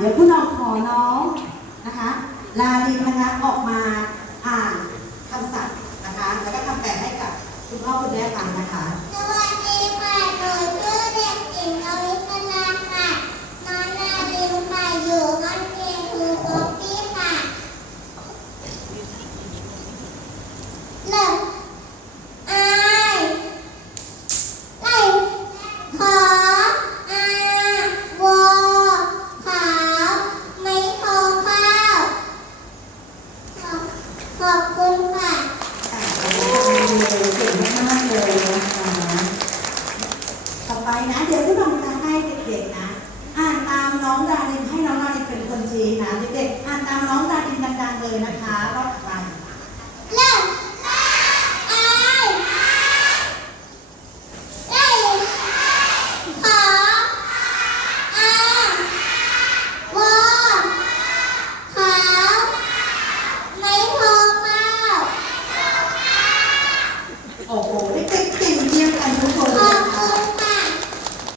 เดี๋ยวผู้นำขอน้องนะคะลาลีพนักออกมาอ่านคำสั่งนะคะ แล้วก็ทำแปลให้กับคุณพ่อคุณแม่ฟังนะคะ นะ เดี๋ยวจะลองจะให้เด็กๆนะ อ่านตามน้องดารินให้น้องดารินเป็นคนชี้นะเด็กๆอ่านตามน้องดารินดังๆเลยนะคะรอบไปเริ่มโอ้โห